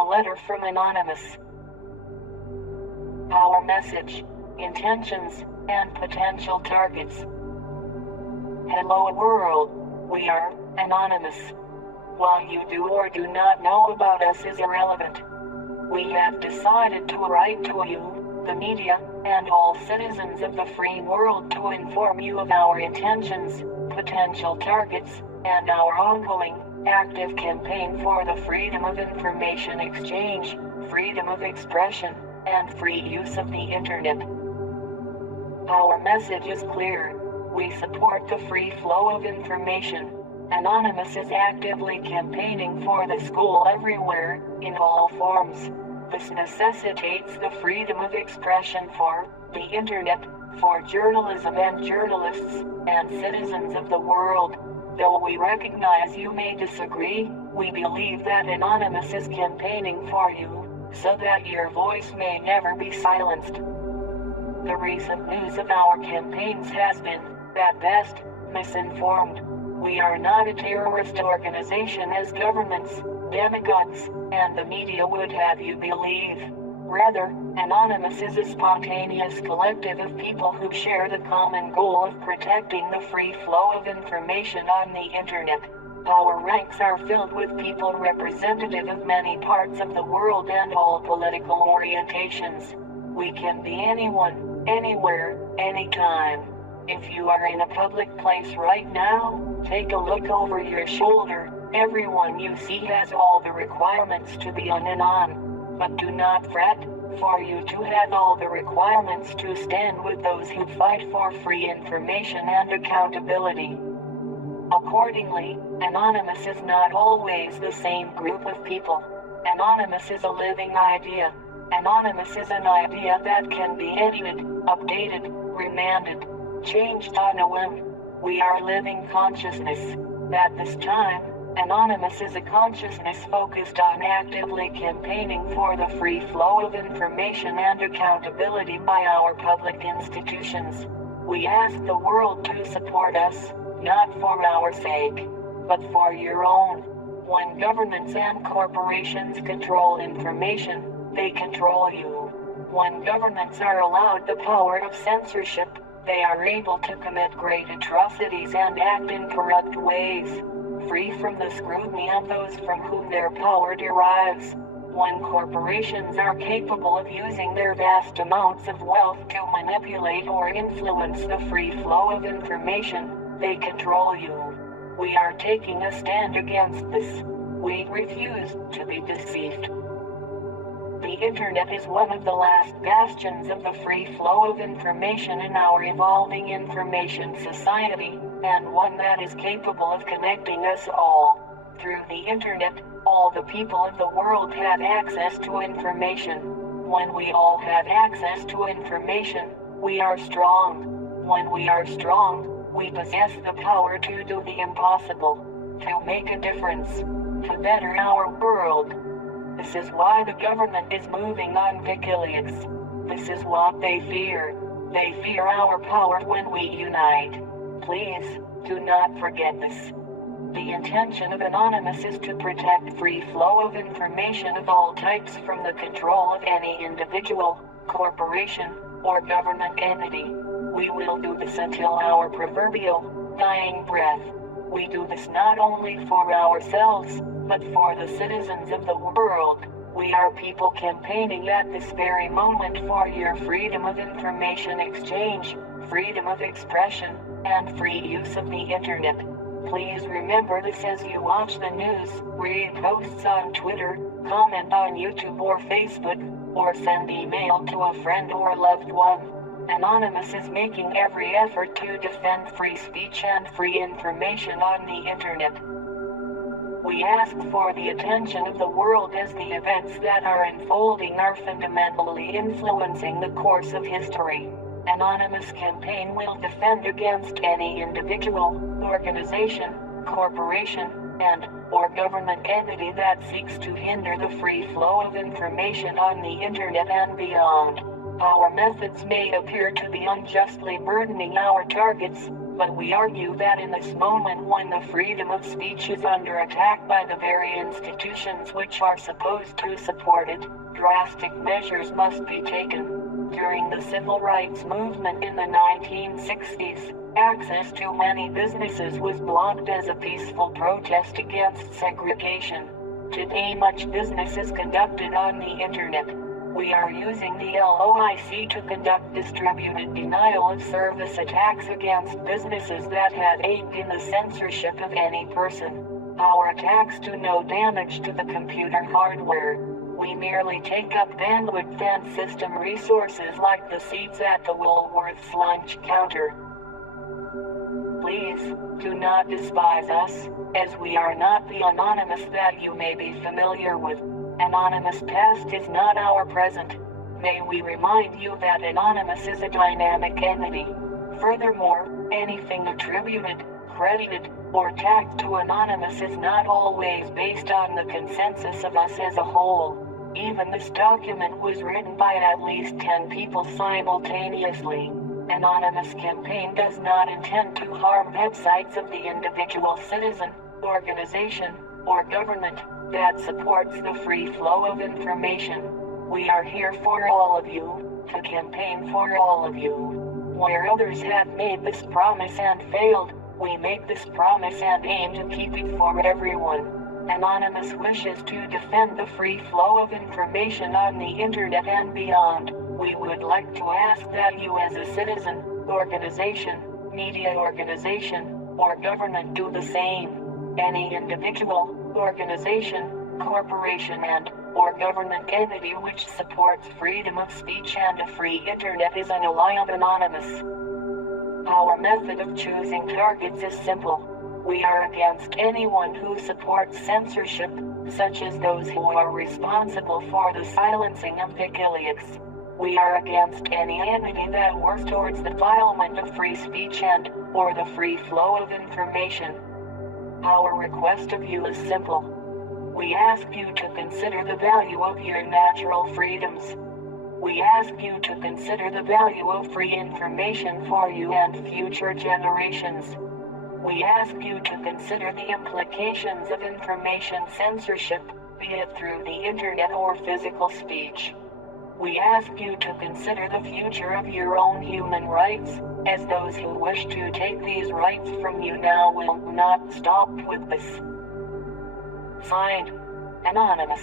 A letter from Anonymous. Our message, intentions, and potential targets. Hello world, we are Anonymous. What you do or do not know about us is irrelevant. We have decided to write to you, the media, and all citizens of the free world to inform you of our intentions, potential targets, and our ongoing, active campaign for the freedom of information exchange, freedom of expression, and free use of the internet. Our message is clear. We support the free flow of information. Anonymous is actively campaigning for the school everywhere, in all forms. This necessitates the freedom of expression for the internet, for journalism and journalists, and citizens of the world. Though we recognize you may disagree, we believe that Anonymous is campaigning for you, so that your voice may never be silenced. The recent news of our campaigns has been, at best, misinformed. We are not a terrorist organization as governments, demagogues, and the media would have you believe. Rather, Anonymous is a spontaneous collective of people who share the common goal of protecting the free flow of information on the internet. Our ranks are filled with people representative of many parts of the world and all political orientations. We can be anyone, anywhere, anytime. If you are in a public place right now, take a look over your shoulder. Everyone you see has all the requirements to be an Anon. But do not fret, for you to have all the requirements to stand with those who fight for free information and accountability. Accordingly, Anonymous is not always the same group of people. Anonymous is a living idea. Anonymous is an idea that can be edited, updated, remanded, changed on a whim. We are living consciousness. At this time, Anonymous is a consciousness focused on actively campaigning for the free flow of information and accountability by our public institutions. We ask the world to support us, not for our sake, but for your own. When governments and corporations control information, they control you. When governments are allowed the power of censorship, they are able to commit great atrocities and act in corrupt ways, free from the scrutiny of those from whom their power derives. When corporations are capable of using their vast amounts of wealth to manipulate or influence the free flow of information, they control you. We are taking a stand against this. We refuse to be deceived. The internet is one of the last bastions of the free flow of information in our evolving information society, and one that is capable of connecting us all. Through the internet, all the people of the world have access to information. When we all have access to information, we are strong. When we are strong, we possess the power to do the impossible, to make a difference, to better our world. This is why the government is moving on WikiLeaks. This is what they fear. They fear our power when we unite. Please, do not forget this. The intention of Anonymous is to protect free flow of information of all types from the control of any individual, corporation, or government entity. We will do this until our proverbial dying breath. We do this not only for ourselves, but for the citizens of the world. We are people campaigning at this very moment for your freedom of information exchange, freedom of expression, and free use of the internet. Please remember this as you watch the news, read posts on Twitter, comment on YouTube or Facebook, or send email to a friend or loved one. Anonymous is making every effort to defend free speech and free information on the internet. We ask for the attention of the world as the events that are unfolding are fundamentally influencing the course of history. Anonymous campaign will defend against any individual, organization, corporation, and/or government entity that seeks to hinder the free flow of information on the internet and beyond. Our methods may appear to be unjustly burdening our targets, But we argue that in this moment when the freedom of speech is under attack by the very institutions which are supposed to support it, drastic measures must be taken. During the civil rights movement in the 1960s, access to many businesses was blocked as a peaceful protest against segregation. Today much business is conducted on the internet. We are using the LOIC to conduct distributed denial of service attacks against businesses that had aided in the censorship of any person. Our attacks do no damage to the computer hardware. We merely take up bandwidth and system resources like the seats at the Woolworth's lunch counter. Please, do not despise us, as we are not the Anonymous that you may be familiar with. Anonymous past is not our present. May we remind you that Anonymous is a dynamic entity. Furthermore, anything attributed, credited, or tagged to Anonymous is not always based on the consensus of us as a whole. Even this document was written by at least 10 people simultaneously. Anonymous campaign does not intend to harm websites of the individual citizen, organization, or government that supports the free flow of information. We are here for all of you, to campaign for all of you. Where others have made this promise and failed, we make this promise and aim to keep it for everyone. Anonymous wishes to defend the free flow of information on the internet and beyond. We would like to ask that you as a citizen, organization, media organization, or government do the same. Any individual, organization, corporation or government entity which supports freedom of speech and a free internet is an ally of Anonymous. Our method of choosing targets is simple. We are against anyone who supports censorship, such as those who are responsible for the silencing of WikiLeaks. We are against any entity that works towards the defilement of free speech or the free flow of information. Our request of you is simple. We ask you to consider the value of your natural freedoms. We ask you to consider the value of free information for you and future generations. We ask you to consider the implications of information censorship, be it through the internet or physical speech. We ask you to consider the future of your own human rights, as those who wish to take these rights from you now will not stop with this. Signed, Anonymous.